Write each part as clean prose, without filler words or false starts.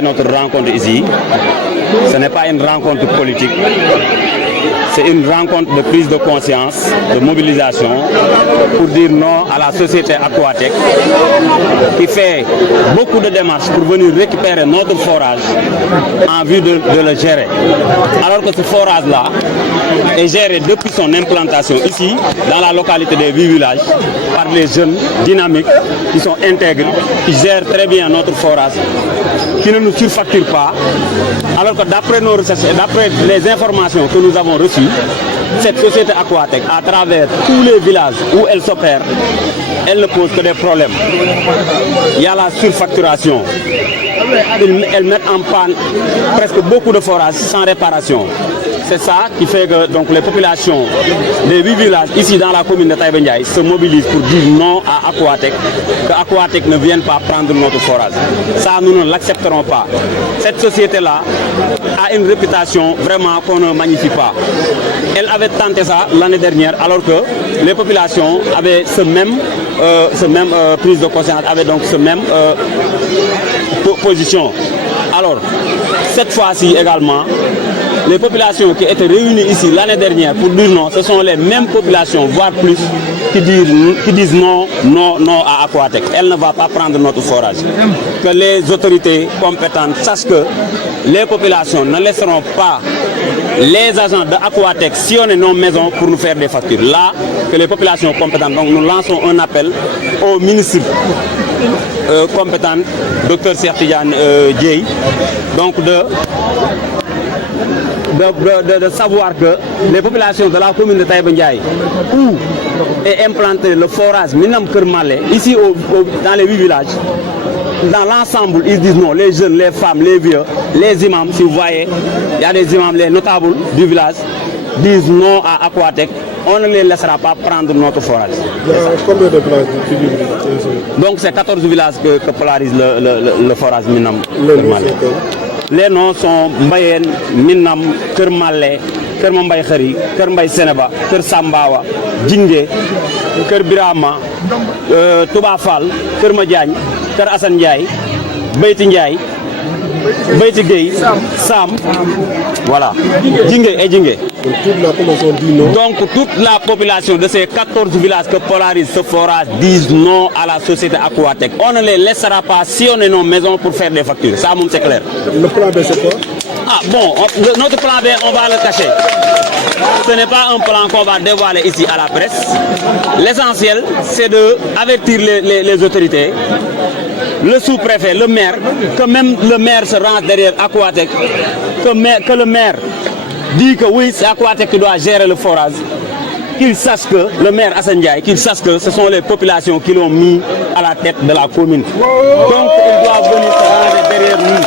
Notre rencontre ici, ce n'est pas une rencontre politique, c'est une rencontre de prise de conscience, de mobilisation pour dire non à la société Aquatech qui fait beaucoup de démarches pour venir récupérer notre forage en vue de le gérer. Alors que ce forage-là est géré depuis son implantation ici, dans la localité des 8 villages, par les jeunes dynamiques qui sont intègres, qui gèrent très bien notre forage, qui ne nous surfacturent pas. Alors que d'après nos recherches et d'après les informations que nous avons reçues, cette société Aquatech, à travers tous les villages où elle s'opère, elle ne pose que des problèmes. Il y a la surfacturation. Elle met en panne presque beaucoup de forages sans réparation. C'est ça qui fait que donc, les populations des 8 villages ici dans la commune de Taïba Ndiaye se mobilisent pour dire non à Aquatech, que Aquatech ne vienne pas prendre notre forage. Ça, nous ne l'accepterons pas. Cette société-là a une réputation vraiment qu'on ne magnifie pas. Elle avait tenté ça l'année dernière alors que les populations avaient ce même prise de conscience, avaient donc ce même position. Alors, cette fois-ci également, les populations qui étaient réunies ici l'année dernière pour dire non, ce sont les mêmes populations, voire plus, qui disent non à Aquatech. Elle ne va pas prendre notre forage. Que les autorités compétentes sachent que les populations ne laisseront pas les agents de Aquatech sillonner nos maisons pour nous faire des factures. Là, que les populations compétentes, donc nous lançons un appel au ministre compétent, Dr Cheikh Tidiane Dièye, donc de savoir que les populations de la commune de Taïba Ndiaye, où est implanté le forage Minam Kër Malé, ici dans les 8 villages, dans l'ensemble, ils disent non, les jeunes, les femmes, les vieux, les imams, si vous voyez, il y a des imams, les notables du village, disent non à Aquatech. On ne les laissera pas prendre notre forage. Combien de villages? Donc c'est 14 villages que polarise le forage Minam Kër Malé. Les noms sont Mbayen, Minam, Kër Malé, Kër Mambay Khari, Kër Mbay Seneba, Kër Sambawa, Djingé, Kër Birama, Touba Fall, Kër Madiagne, Kër Assane Ndiaye, Beyti Ndiaye, Beyti Gueye, Sam, voilà, Djingé et Djingé. Donc toute la population de ces 14 villages que polarise ce forage disent non à la société Aquatech. On ne les laissera pas sillonner nos maisons pour faire des factures. Ça, c'est clair. Le plan B, c'est quoi? Ah bon, notre plan B, on va le cacher. Ce n'est pas un plan qu'on va dévoiler ici à la presse. L'essentiel, c'est d'avertir les autorités, le sous-préfet, le maire, que même le maire se range derrière Aquatech, que le maire dit que oui, c'est Aquatech qui doit gérer le forage, qu'il sache que, le maire Assane Ndiaye, qu'il sache que ce sont les populations qui l'ont mis à la tête de la commune. Donc il doit venir se ranger derrière nous.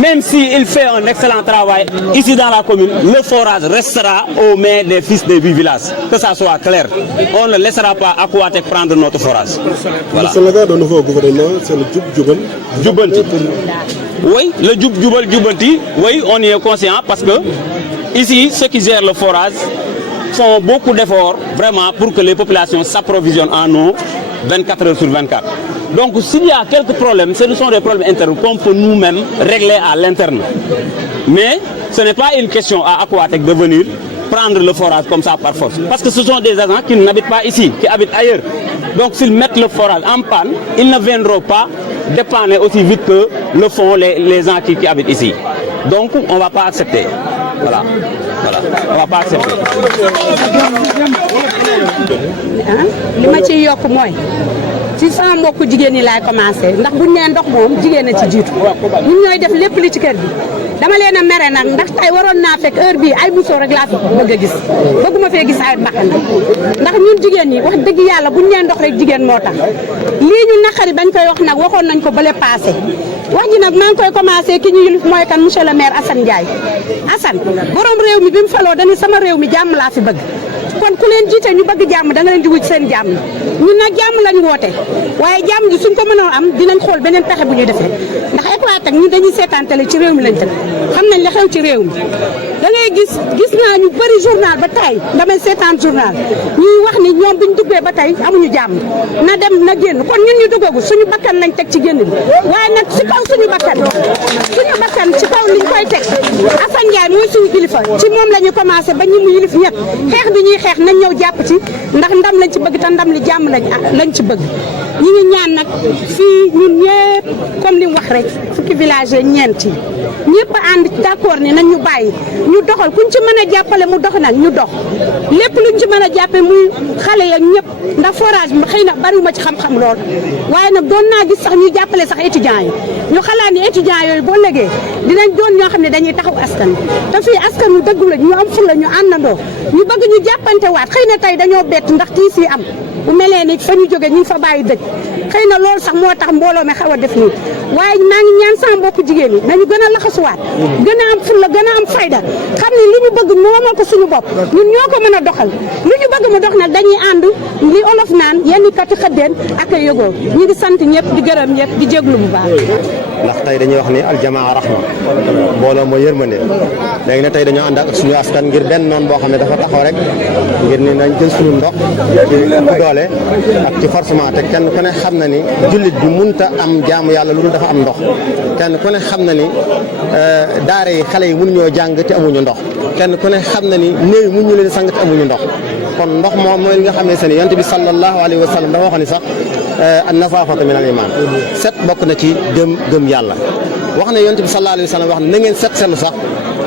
Même s'il fait un excellent travail ici dans la commune, le forage restera aux mains des fils des 8 villages. Que ça soit clair. On ne laissera pas Aquatech prendre notre forage. Voilà. Le slogan de nouveau gouvernement, c'est le Djoub Djouban. Djoubanti. Oui, le Djoub Djoubal Djoubanti, oui, on y est conscient parce que ici, ceux qui gèrent le forage font beaucoup d'efforts vraiment pour que les populations s'approvisionnent en eau 24 heures sur 24. Donc s'il y a quelques problèmes, ce sont des problèmes internes qu'on peut nous-mêmes régler à l'interne. Mais ce n'est pas une question à Aquatech de venir prendre le forage comme ça par force. Parce que ce sont des agents qui n'habitent pas ici, qui habitent ailleurs. Donc s'ils mettent le forage en panne, ils ne viendront pas dépanner aussi vite que le font les gens qui habitent ici. Donc on ne va pas accepter. Voilà. Voilà. On ne va pas accepter. ci sama mbokku jigéen ñi laay commencé ndax buñ nee ndox moom jigéen a ci jiitu ñun ñooy def lépp li ci kër gi dama leen a mere nag ndax tey waroon naa fekk heure bii ay musóor rek laa fi bëgg a gis bëgguma fee gis ay mbaxana ndax ñun jigéen ñi wax dëgg yàlla buñ nee ndox rek jigéen moo tax lii ñu naqari bañ koy wax nag waxoon nañ ko bële passé wax ji nag maa ngi koy commencé ki ñu yilif mooy kan monsieur le maire Assane Ndiaye Assane borom réew mi bi mu faloo dañu sama réew mi jàmm laa fi bëgg kon ku leen jiite ñu bëgg jàmm da nga leen di wuj seen jàmm ñun nag jàmm lañ woote waaye jàmm ji suñ ko mënoon am dinañ xool beneen pexe bu ñuy defee ndax Aquatech ñun dañuy seetaan télé ci réew mi lañ tëdd xam nañ la xew ci réew mi da ngay gis naa ñu bëri journal ba tey damay seetaan journal ñuy wax ni ñoom biñ duggee ba tey amuñu jàmm na dem na génn kon ñun ñu duggagu suñu bakkan lañ teg ci génn bi waaye nag ci kaw suñu bakkan ci kaw liñ koy teg Assane Ndiaye mooy suñu kilifa ci moom la ñu commencé ba ñi mu yilif ñëpp xeex bi ñuy xeex nañ ñëw jàpp ci ndax ndam lañ ci bëgg te ndam li jàmm lañ ci bëgg ñi ngi ñaan nag fii ñun ñëpp comme li mu wax rek fukki village ñeent yi ñëpp a ànd d'accord ni nañ ñu bàyyi ñu doxal kuñ ci mën a jàppale mu dox nag ñu dox lépp luñ ci mën a jàppe muy xale ya ñëpp ndax forage bi xëy na bariwuma ci xam-xam lool waaye nag doon naa gis sax ñu jàppale sax étudiants yi ñu xalaat ni étudiants yooyu boo légee dinañ doon ñoo xam ne dañuy taxaw askan wi te fii askan wi dëggu la ñu am fulla ñu àndandoo ñu bëgg ñu jàppante waat xëy na tey dañoo bett ndax tiis yi am bu melee ni fa ñu jóge ñu fa bàyyi dëj xëy na loolu sax moo tax mbooloo mi xaw a def nii waaye maa ngi ñaan sama mbokku jigéen ñi nañu gën a laxasuwaat gën a am fulla gën a am fayda xam ne li ñu bëgg moomal ko suñu bopp ñun ñoo ko mën a doxal li ñu bëgg mu dox nag dañuy ànd li olof naan yenn kati xëddeen ak a yëgoo ñu ngi sant ñëpp di gërëm ñëpp di jéglu bu baax ndax tey dañuy wax ni aljamaa rahma mbooloo mooy yërmande léegi nag tey dañoo ànd ak suñu askan ngir benn noonu boo xam ne dafa taxaw rek ngir ni nañ jël suñu ndox ci doole ak ci forcément te kenn ku ne xam na ni jullit bi munta am jaamu yàlla lu dul dafa am ndox kenn ku ne xam na ni daara yi xale yi mënuñoo jàng te amuñu ndox kenn ku ne xam na ni néew yi mënuñu leen sang te amuñu ndox kon ndox moom mooy li nga xam ne seen yonent bi sallallahu alayhi wa sallam dafa wax ni sax an nazaafatu min al iman set bokk na ci gëm yàlla wax ne yonent bi sallallahu alayhi wa sallam wax ne na ngeen set selu sax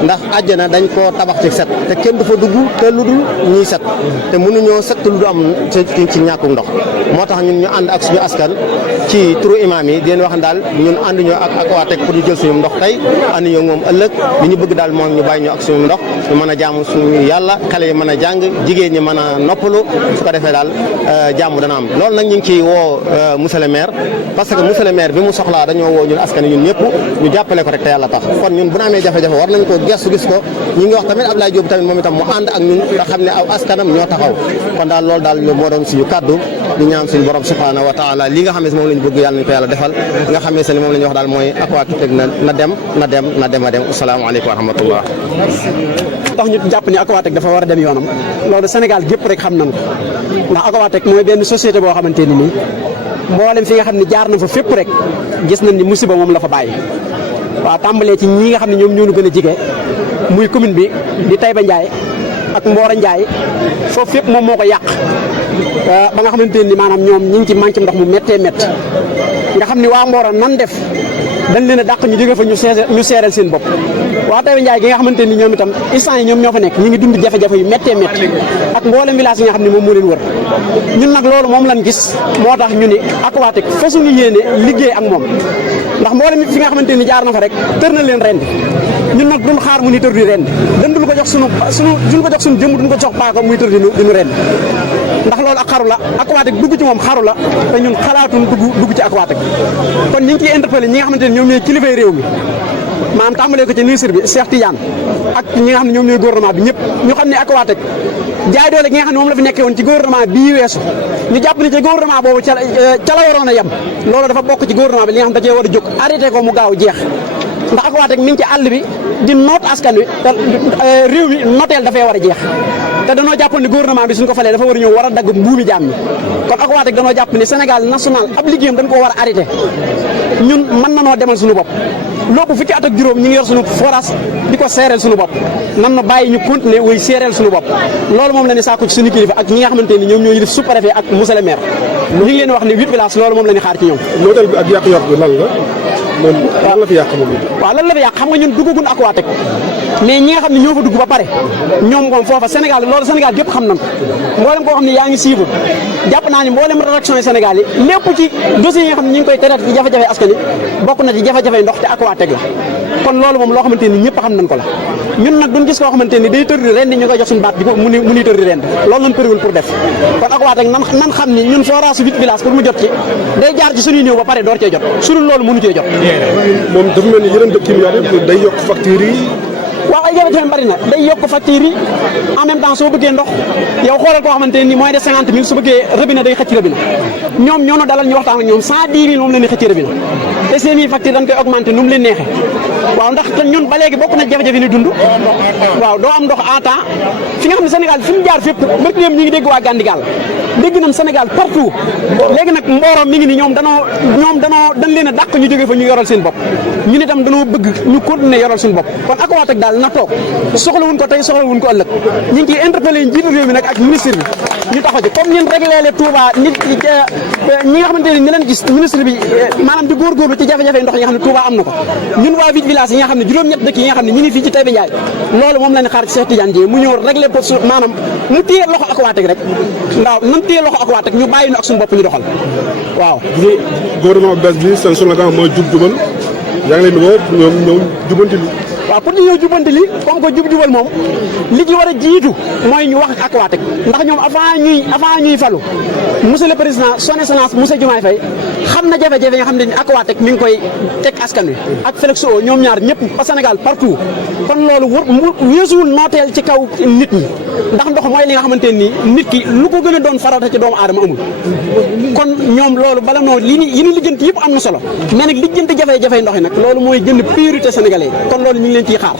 ndax àjjana dañ koo tabax ci set te kenn du fa dugg te lu dul ñuy set te mënuñoo set lu du am ci ñàkkum ndox moo tax ñun ñu ànd ak suñu askan ci turu imaam yi di leen wax ne daal ñun ànduñoo ak waa Tek pour ñu jël suñu ndox tey ànduñoo moom ëllëg li ñu bëgg daal moom ñu bàyyi ñu ak suñu ndox ñu mën a jaamu suñu yàlla xale yi mën a jàng jigéen ñi mën a noppalu su ko defee daal jàmm dana am loolu nag ñu ngi ciy woo monsieur le maire parce que monsieur le maire bi mu soxlaa dañoo woo ñun askan ñun ñëpp ñu jàppale ko rek te yàlla tax kon ñun bu na amee jafe-jafe war nañ ko gestu gis ko ñi ngi wax tamit Abdoulaye Diop tamit moom itam mu ànd ak ñun nga xam ne aw askanam ñoo taxaw kon daal loolu daal moo doon suñu kaddu ñu ñaan suñu borom subhanahu wa taala li nga xam ne moom lañ bëgg yàlla nañ ko yàlla defal li nga xam ne moom la ñu wax daal mooy Aquatech na dem asalaamaaleykum wa rahmatullah tax ñu jàpp ni Aquatech dafa war a dem yoonam loolu Sénégal gépp rek xam nañ ko ndax Aquatech mooy benn société boo xamante ni nii mboolem fi nga xam ne jaar na fa fépp rek gis nañ ni musiba moom la fa bàyyi waaw tàmbalee ci ñi nga xam ne ñoom ñoo ñu gën a jige muy commune bi di Taïba Ndiaye ak Mbora Ndiaye foofu fépp moom moo ko yàq ba nga xamante ni maanaam ñoom ñi ngi ci manqué ndox mu méttee métti nga xam ni waa Mbora nan def dañ leen a dàq ñu jóge fa ñu seereel seen bopp waa Taïba Ndiaye gi nga xamante ni ñoom itam instant yi ñoom ñoo fa nekk ñi ngi dund jafe-jafe yu méttee métti ak mboolem village yi nga xam ne moom moo leen wër ñun nag loolu moom lañ gis moo tax ñu ni Aquatech fa suñu yéene liggéey ak moom ndax mboolem fi nga xamante ni jaar na fa rek tër na leen ren ñun nag duñ xaar mu ni tër di ren dañ dul ko jox duñ ko jox suñu jëmm duñ ko jox paaka muy tër di ñu ren ndax loolu ak xaru la Aquatech dugg ci moom xaru la te ñun xalaatuñ dugg ci Aquatech kon ñi ngi ciy interpellé ñi nga xamante ni ñoom ñooy kilifay réew mi maanaam tàmbalee ko ci ministre bi Cheikh Tidiane ak ñi nga xam ne ñoom ñooy gouvernement bi ñëpp ñu xam ne Aquatech jaay doole gi nga xam ne moom la fi nekkee woon ci gouvernement bii weesu ñu jàpp ne ci gouvernement boobu ca la waroon a yem loolu dafa bokk ci gouvernement bi li nga xam da cee war a jóg arrêté ko mu gaaw jeex ndax Aquatech mi ngi ci àll bi di noot askan wi te réew mi noteel dafay war a jeex te danoo jàppoon ne gouvernement bi suñ ko falee dafa war a ñëw war a dagg mbuumi jaam ñi kon Aquatech danoo jàpp ne Sénégal national ab liggéeyam dañ ko war a arrêté ñun mën na noo demal suñu bopp loolu fukki at ak juróom ñi ngi yor suñu forage di ko seereel suñu bopp nan na bàyyi ñu continuer wuy seereel suñu bopp loolu moom la ne saako ci suñu kilifa ak ñi nga xamante ni ñoom ñoo yilif sous-préfet ak monsieur le maire ñu ngi leen wax ne 8 villages loolu moom la ñu xaar ci ñoom modèle bi ak yàq-yàq bi lan la moom lan la fi yàq moom waaw lan la fi yàq xam nga ñun duggagun Aquatech mais ñi nga xam ne ñoo fa dugg ba pare ñoom moom foofa Sénégal loolu Sénégal yëpp xam nañ ko mboolem koo xam ne yaa ngi suivre jàpp naa ni mboolem rédaction yi Sénégal yi lépp ci dossiers yi nga xam ne ñu ngi koy traité ci jafe-jafe askan yi bokk na ci jafe-jafe ndox te Aquatech la kon loolu moom loo xamante ni ñëpp xam nañ ko la ñun nag duñ gis koo xamante ni day tër di ren ñu koy jox suñu baat di ko mu ni tër di ren loolu lañ përiwul pour def kon Aquatech nan xam ni ñun forage 8 village pour mu jot ci day jaar ci suñuy néew ba pare door cee jot su dul loolu mënu cee jot moom dafa mel ni yeneen dëkk yi day yokk facture yi waaw ay jafe-jafe bari na day yokk facture yi en même temps soo bëggee ndox yow xoolal koo xamante ni moins de 50 000 su bëggee robinet day xëcc robinet ñoom ñoo dalal ñu waxtaan ak ñoom 110 000 moom la ñuy xëcc robinet te seen i facture dañ koy augmenter nu mu leen neexee waaw ndax ñun ba léegi bokk na jafe-jafe ni dund waaw doo am ndox à temps fi nga xam ne Sénégal fi mu jaar fépp barki dem ñi ngi dégg waa Gandigal dégg nañ Sénégal partout léegi nag Mboro mi ngi ni ñoom dañ leen a dàq ñu jógee fa ñu yoral seen bopp ñun itam dañoo bëgg ñu continuer yoral suñu bopp kon Aquatech daal na toog soxlawuñ ko tey soxlawuñ ko ëllëg ñu ngi ciy interpellé njiitu réew mi nag ak ministre bi ñu taxaw ci comme ñun réglé le Touba nit ñi nga xamante ne leen gis ministre bi maanaam di góorgóorlu ci jafe-jafe ndox yi nga xam ne Touba am na ko ñun waa village yi nga xam ne juróom-ñett dëkk yi nga xam ne ñu ngi fii ci Taïba Ndiaye loolu moom la ñu xaar ci Cheikh Tidiane Dièye mu ñëw réglé pour maanaam mu téye loxo Aquatech rek waaw nan téye loxo Aquatech ñu bàyyi ñu ak suñu bopp ñu doxal waaw gouvernement bees bi seen slogan mooy jub jubal yaa ngi leen di woo ñoom ñëw jubanti li waaw pour ñu ñëw jubanti li comme que jub-jubal moom li ci war a jiitu mooy ñu wax ak Aquatech ndax ñoom avant ñuy falu monsieur le président son excellence monsieur Diomaye Faye xam na jafe-jafe nga xam ne Aquatech mi ngi koy teg askan wi ak Félix Sow ñoom ñaar ñëpp ba Sénégal partout kon loolu weesuwul nooteel ci kaw nit ñi ndax ndox mooy li nga xamante nii nit ki lu ko gën a doon farata ci doomu aadama amul kon ñoom loolu bala noo yi ni lijjanti yëpp am na solo mais nag lijjanti jafe-jafe ndox yi nag loolu mooy gën priorité sénégalais kon loolu ñu ngi leen ciy xaar